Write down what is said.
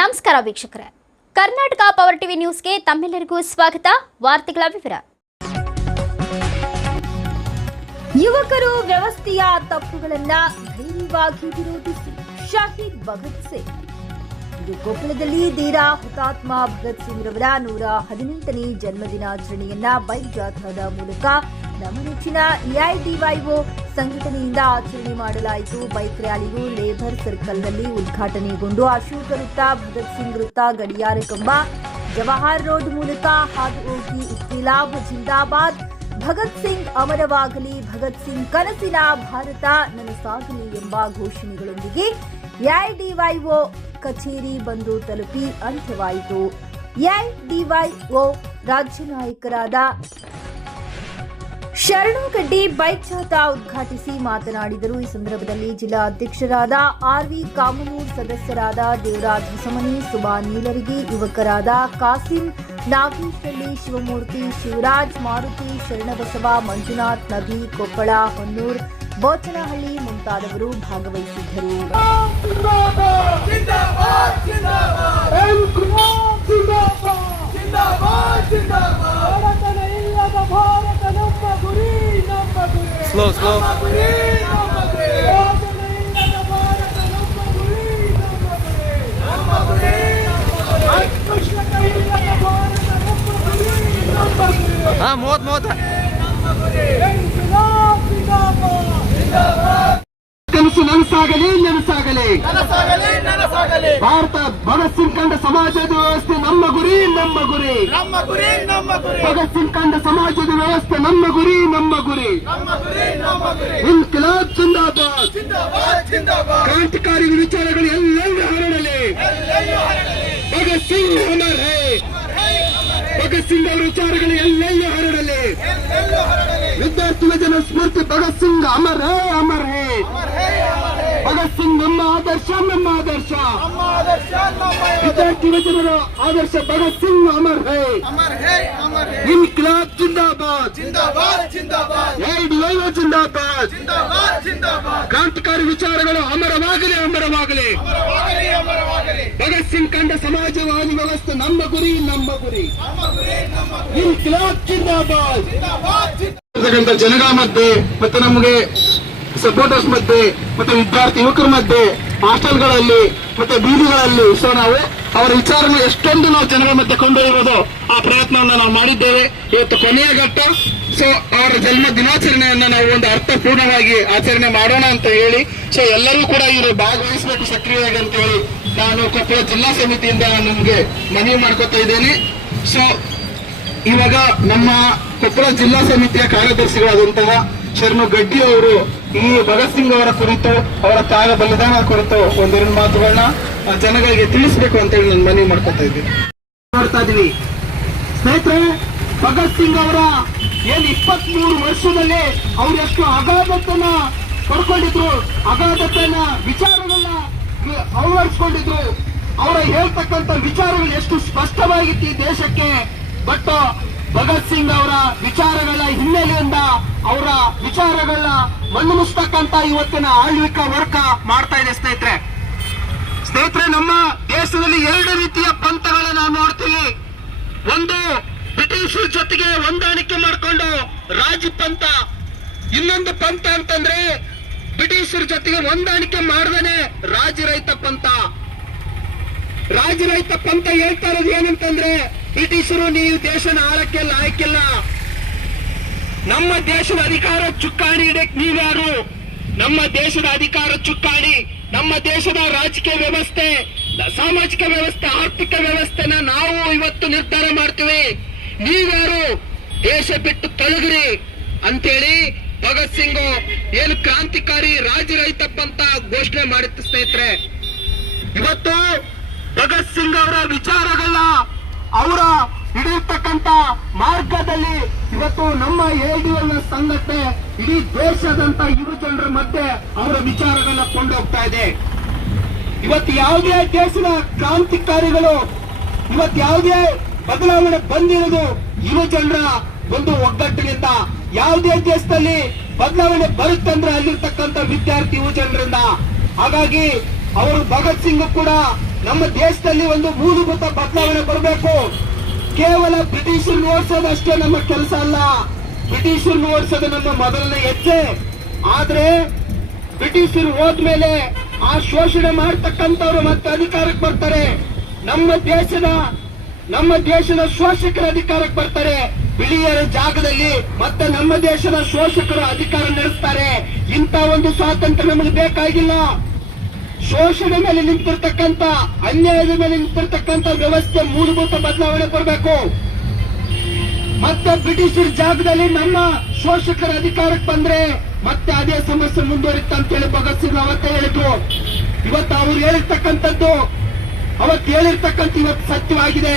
ನಮಸ್ಕಾರ ವೀಕ್ಷಕರೇ. Karnataka power TV ನ್ಯೂಸ್ಗೆ ತಮ್ಮೆಲ್ಲರಿಗೂ ಸ್ವಾಗತ. ವಾರ್ತೆಗಳ ವಿವರ. ಯುವಕರು ವ್ಯವಸ್ಥೆಯ ತಪ್ಪುಗಳನ್ನ ಧೈರ್ಯವಾಗಿ ವಿರೋಧಿಸಿ, ಶಹೀದ್ ಭಗತ್ ಸಿಂಗ್ ಇದು ಕೊಪ್ಪಳದಲ್ಲಿ ಧೀರಾ ಹುತಾತ್ಮ ಭಗತ್ ಸಿಂಗ್ ರವರ ನೂರ ಹದಿನೆಂಟನೇ ಜನ್ಮದಿನಾಚರಣೆಯನ್ನ ಬೈಕ್ ಜಾಥಾದ ಮೂಲಕ ನಮ್ಮ ನೆಚ್ಚಿನ ಎಐಡಿವೈಒ ಸಂಘಟನೆಯಿಂದ ಆಚರಣೆ ಮಾಡಲಾಯಿತು. ಬೈಕ್ ರ್ಯಾಲಿಯು ಲೇಬರ್ ಸರ್ಕಲ್ನಲ್ಲಿ ಉದ್ಘಾಟನೆಗೊಂಡು ಅಶೋಕ ವೃತ್ತ, ಭಗತ್ ಸಿಂಗ್ ವೃತ್ತ, ಗಡಿಯಾರ ಕಂಬ, ಜವಾಹರ್ ರೋಡ್ ಮೂಲಕ ಹಾದು ಹೋಗಿ ಇಕ್ತಿಲಾಬ್ ಜಿಂದಾಬಾದ್. ಭಗತ್ ಸಿಂಗ್ ಅಮರವಾಗಲಿ, ಭಗತ್ ಸಿಂಗ್ ಕನಸಿನ ಭಾರತ ನನಸಾಗಲಿ ಎಂಬ ಘೋಷಣೆಗಳೊಂದಿಗೆ ಎಐಡಿವೈಒ ಕಚೇರಿ ಬಂದು ತಲುಪಿ ಅಂತ್ಯವಾಯಿತು. ಎಐಡಿವೈಒ ರಾಜ್ಯ ನಾಯಕರಾದ ಶರಣುಗಡ್ಡಿ ಬೈಕ್ ಜಾಥಾ ಉದ್ಘಾಟಿಸಿ ಮಾತನಾಡಿದರು. ಈ ಸಂದರ್ಭದಲ್ಲಿ ಜಿಲ್ಲಾ ಅಧ್ಯಕ್ಷರಾದ ಆರ್ ವಿ ಕಾಮನೂರ್ ಸದಸ್ಯರಾದ ದೇವರಾಜ್ ಹೊಸಮನಿ ಸುಭಾ ನೀಲರಿಗಿ, ಯುವಕರಾದ ಕಾಸಿಂ, ನಾಗೇಶ್ವಳ್ಳಿ, ಶಿವಮೂರ್ತಿ, ಶಿವರಾಜ್, ಮಾರುತಿ, ಶರಣಬಸವ, ಮಂಜುನಾಥ್, ನಬಿ, ಕೊಪ್ಪಳ, ಹೊನ್ನೂರ್, ಬೋಚನಹಳ್ಳಿ ಮುಂತಾದವರು ಭಾಗವಹಿಸಿದ್ದರು. Slow, slow. ನಮ್ಮ ಗುರಿ ನಮ್ಮ ಕನಸು ನನಸಾಗಲಿ ನನಸಾಗಲಿ. ಭಾರತ ಭಗತ್ ಸಿಂಗ್ ಕಂಡ ಸಮಾಜದ ವ್ಯವಸ್ಥೆ ನಮ್ಮ ಗುರಿ ನಮ್ಮ ಗುರಿ. ಭಗತ್ ಸಿಂಗ್ ಕಂಡ ಸಮಾಜದ ವ್ಯವಸ್ಥೆ ನಮ್ಮ ಗುರಿ ನಮ್ಮ ಗುರಿ. ಇನ್ಕಿಲಾಬ್ ಜಿಂದಾಬಾದ್. ಕ್ರಾಂತಿಕಾರಿ ವಿಚಾರಗಳು ಎಲ್ಲೆಲ್ಲಿ ಹರಡಲಿ. ಎಲ್ಲೆಲ್ಲೂ ಹರಡಲಿ. ಭಗತ್ ಸಿಂಗ್ ಅಮರ್ ಹೇ ಭಗತ್ ಸಿಂಗ್ ಅವರ ವಿಚಾರಗಳು ಎಲ್ಲೆಲ್ಲಿ ಹರಡಲಿ. ವಿದ್ಯಾರ್ಥಿ ಯುವಜನ ಸ್ಫೂರ್ತಿ ಭಗತ್ ಸಿಂಗ್ ಅಮರ್. ಹೇ ಅಮರ್. ಹೇ ಭಗತ್ ಆದರ್ಶ ನಮ್ಮ ಆದರ್ಶ. ವಿದ್ಯಾರ್ಥಿ ಯುವಜನರ ಆದರ್ಶ. ಭಗತ್ ಸಿಂಗ್ ಅಮರ್ ಹೈ. ಇನ್ಕಿಲಾಬ್ ಜಿಂದಾಬಾದ್. ಜಿಂದಾಬಾದ್ ಜಿಂದಾಬಾದ್. ಎಐಡಿವೈಒ ಜಿಂದಾಬಾದ್. ಕ್ರಾಂತಿಕಾರಿ ವಿಚಾರಗಳು ಅಮರವಾಗಲಿ ಅಮರವಾಗಲಿ. ಭಗತ್ ಸಿಂಗ್ ಕಂಡ ಸಮಾಜವಾದಿ ವ್ಯವಸ್ಥೆ ನಮ್ಮ ಗುರಿ ನಮ್ಮ ಗುರಿ. ಗುರಿ ಜಿಂದಾಬಾದ್. ಜನಗಳ ಮಧ್ಯೆ ಮತ್ತೆ ನಮಗೆ ಸಪೋರ್ಟರ್ಸ್ ಮಧ್ಯೆ ಮತ್ತೆ ವಿದ್ಯಾರ್ಥಿ ಯುವಕರ ಮಧ್ಯೆ ಹಾಸ್ಟೆಲ್ಗಳಲ್ಲಿ ಮತ್ತೆ ಬೀದಿಗಳಲ್ಲಿ ಸೊ ನಾವು ಅವರ ವಿಚಾರನ ಎಷ್ಟೊಂದು ನಾವು ಜನಗಳ ಮಧ್ಯೆ ಕೊಂಡೊಯ್ಯಬಹುದು ಆ ಪ್ರಯತ್ನವನ್ನು ನಾವು ಮಾಡಿದ್ದೇವೆ. ಇವತ್ತು ಕೊನೆಯ ಘಟ್ಟ. ಸೊ ಅವರ ಜನ್ಮ ದಿನಾಚರಣೆಯನ್ನ ನಾವು ಒಂದು ಅರ್ಥಪೂರ್ಣವಾಗಿ ಆಚರಣೆ ಮಾಡೋಣ ಅಂತ ಹೇಳಿ ಸೊ ಎಲ್ಲರೂ ಕೂಡ ಇವರು ಭಾಗವಹಿಸಬೇಕು ಸಕ್ರಿಯವಾಗಿ ಅಂತ ಹೇಳಿ ನಾನು ಕೊಪ್ಪಳ ಜಿಲ್ಲಾ ಸಮಿತಿಯಿಂದ ನಿಮ್ಗೆ ಮನವಿ ಮಾಡ್ಕೊತಾ ಇದ್ದೇನೆ. ಸೊ ಇವಾಗ ನಮ್ಮ ಕೊಪ್ಪಳ ಜಿಲ್ಲಾ ಸಮಿತಿಯ ಕಾರ್ಯದರ್ಶಿಗಳಾದಂತಹ ಶರ್ಮ ಗಡ್ಡಿ ಅವರು ಈ ಭಗತ್ ಸಿಂಗ್ ಅವರ ಕುರಿತು, ಅವರ ತ್ಯಾಗ ಬಲಿದಾನ ಕುರಿತು ಒಂದೆರಡು ಮಾತುಗಳನ್ನ ಜನಗಳಿಗೆ ತಿಳಿಸ್ಬೇಕು ಅಂತ ಹೇಳಿ ನಾನು ಮನವಿ ಮಾಡ್ಕೊತಾ ಇದ್ದೀನಿ. ಮಾಡ್ತಾ ಇದೀವಿ ಸ್ನೇಹಿತರೆ, ಭಗತ್ ಸಿಂಗ್ ಅವರ ಏನ್ ಇಪ್ಪತ್ತ್ ಮೂರು ವರ್ಷದಲ್ಲಿ ಅವ್ರು ಎಷ್ಟು ಅಗಾಧತನ ಪಡ್ಕೊಂಡಿದ್ರು, ಅಗಾಧತನ ವಿಚಾರಗಳನ್ನ ಅಳವಡಿಸ್ಕೊಂಡಿದ್ರು, ಅವರ ಹೇಳ್ತಕ್ಕಂಥ ವಿಚಾರಗಳು ಎಷ್ಟು ಸ್ಪಷ್ಟವಾಗಿತ್ತು ಈ ದೇಶಕ್ಕೆ. ಬಟ್ ಭಗತ್ ಸಿಂಗ್ ಅವರ ವಿಚಾರಗಳ ಹಿನ್ನೆಲೆಯಿಂದ ಅವರ ವಿಚಾರಗಳ ಮಣ್ಣು ಮುಸ್ತಕ್ಕಂತ ಇವತ್ತಿನ ಆಳ್ವಿಕ ವರ್ಗ ಮಾಡ್ತಾ ಇದೆ ಸ್ನೇಹಿತರೆ. ಸ್ನೇಹಿತರೆ, ನಮ್ಮ ದೇಶದಲ್ಲಿ ಎರಡು ರೀತಿಯ ಪಂಥಗಳನ್ನ ನಾವು ನೋಡ್ತೀವಿ. ಒಂದು ಬ್ರಿಟಿಷ್ ಜೊತೆಗೆ ಹೊಂದಾಣಿಕೆ ಮಾಡಿಕೊಂಡು ರಾಜ ಪಂಥ, ಇನ್ನೊಂದು ಪಂಥ ಅಂತಂದ್ರೆ ಬ್ರಿಟಿಷರ ಜೊತೆಗೆ ಹೊಂದಾಣಿಕೆ ಮಾಡದೇನೆ ರಾಜರಹಿತ ಪಂಥ. ರಾಜರಹಿತ ಪಂಥ ಹೇಳ್ತಾ ಇರೋದು ಏನಂತಂದ್ರೆ ಬ್ರಿಟಿಷರು ನೀವು ದೇಶನ ಆಳಕ್ಕೆ ಲಾಯಕ್ಕಿಲ್ಲ ನಮ್ಮ ದೇಶದ ಅಧಿಕಾರ ಚುಕ್ಕಾಣಿ ಇಡಕ್ ನೀವ್ಯಾರು? ನಮ್ಮ ದೇಶದ ಅಧಿಕಾರ ಚುಕ್ಕಾಣಿ, ನಮ್ಮ ದೇಶದ ರಾಜಕೀಯ ವ್ಯವಸ್ಥೆ, ಸಾಮಾಜಿಕ ವ್ಯವಸ್ಥೆ, ಆರ್ಥಿಕ ವ್ಯವಸ್ಥೆನ ನಾವು ಇವತ್ತು ನಿರ್ಧಾರ ಮಾಡ್ತೀವಿ. ನೀವ್ಯಾರು? ದೇಶ ಬಿಟ್ಟು ತೊಲಗ್ರಿ ಅಂತೇಳಿ ಭಗತ್ ಸಿಂಗ್ ಏನು ಕ್ರಾಂತಿಕಾರಿ ರಾಜಿ ರೈತಪ್ಪ ಘೋಷಣೆ ಮಾಡಿತ್ತು ಸ್ನೇಹಿತರೆ. ಇವತ್ತು ಭಗತ್ ಸಿಂಗ್ ಅವರ ವಿಚಾರಗಳನ್ನ ಅವರ ಹಿಡಿಯತಕ್ಕಂತ ಮಾರ್ಗದಲ್ಲಿ ಇವತ್ತು ನಮ್ಮ ಎಲ್ ಸಂಘಟನೆ ಇಡೀ ದೇಶದಂತ ಯುವ ಜನರ ಮಧ್ಯೆ ಅವರ ವಿಚಾರಗಳನ್ನ ಕೊಂಡೋಗ್ತಾ ಇದೆ. ಇವತ್ತು ಯಾವುದೇ ದೇಶದ ಕ್ರಾಂತಿಕಾರಿಗಳು ಇವತ್ತು ಯಾವುದೇ ಬದಲಾವಣೆ ಬಂದಿರೋದು ಯುವ ಜನರ ಒಂದು ಒಗ್ಗಟ್ಟಿನಿಂದ. ಯಾವುದೇ ದೇಶದಲ್ಲಿ ಬದಲಾವಣೆ ಬರುತ್ತಂದ್ರೆ ಅಲ್ಲಿರ್ತಕ್ಕಂಥ ವಿದ್ಯಾರ್ಥಿ ಯುವ ಜನರಿಂದ. ಹಾಗಾಗಿ ಅವರು ಭಗತ್ ಸಿಂಗ್ ಕೂಡ ನಮ್ಮ ದೇಶದಲ್ಲಿ ಒಂದು ಮೂಲಭೂತ ಬದಲಾವಣೆ ಬರಬೇಕು. ಕೇವಲ ಬ್ರಿಟಿಷರನ್ನು ಓಡಿಸೋದಷ್ಟೇ ನಮ್ಮ ಕೆಲಸ ಅಲ್ಲ. ಬ್ರಿಟಿಷರನ್ನು ಓಡಿಸೋದು ನಮ್ಮ ಮೊದಲನೇ ಹೆಜ್ಜೆ ಆದ್ರೆ ಬ್ರಿಟಿಷರು ಹೋದ್ಮೇಲೆ ಆ ಶೋಷಣೆ ಮಾಡ್ತಕ್ಕಂಥವ್ರು ಮತ್ತೆ ಅಧಿಕಾರಕ್ಕೆ ಬರ್ತಾರೆ. ನಮ್ಮ ದೇಶದ ನಮ್ಮ ದೇಶದ ಶೋಷಕರ ಅಧಿಕಾರಕ್ಕೆ ಬರ್ತಾರೆ. ಬಿಳಿಯರ ಜಾಗದಲ್ಲಿ ಮತ್ತೆ ನಮ್ಮ ದೇಶದ ಶೋಷಕರು ಅಧಿಕಾರ ನಡೆಸ್ತಾರೆ. ಇಂಥ ಒಂದು ಸ್ವಾತಂತ್ರ್ಯ ನಮಗೆ ಬೇಕಾಗಿಲ್ಲ. ಶೋಷಣೆ ಮೇಲೆ ನಿಂತಿರ್ತಕ್ಕಂಥ, ಅನ್ಯಾಯದ ಮೇಲೆ ನಿಂತಿರ್ತಕ್ಕಂಥ ವ್ಯವಸ್ಥೆ ಮೂಲಭೂತ ಬದಲಾವಣೆ ಕೊಡಬೇಕು. ಮತ್ತೆ ಬ್ರಿಟಿಷರ ಜಾಗದಲ್ಲಿ ನಮ್ಮ ಶೋಷಕರ ಅಧಿಕಾರಕ್ಕೆ ಬಂದ್ರೆ ಮತ್ತೆ ಅದೇ ಸಮಸ್ಯೆ ಮುಂದುವರಿತ ಅಂತ ಹೇಳಿ ಭಗತ್ ಸಿಂಗ್ ಅವತ್ತೇ ಹೇಳಿದ್ರು. ಇವತ್ತು ಅವ್ರು ಹೇಳಿರ್ತಕ್ಕಂಥದ್ದು, ಅವತ್ತು ಹೇಳಿರ್ತಕ್ಕಂಥ ಇವತ್ತು ಸತ್ಯವಾಗಿದೆ.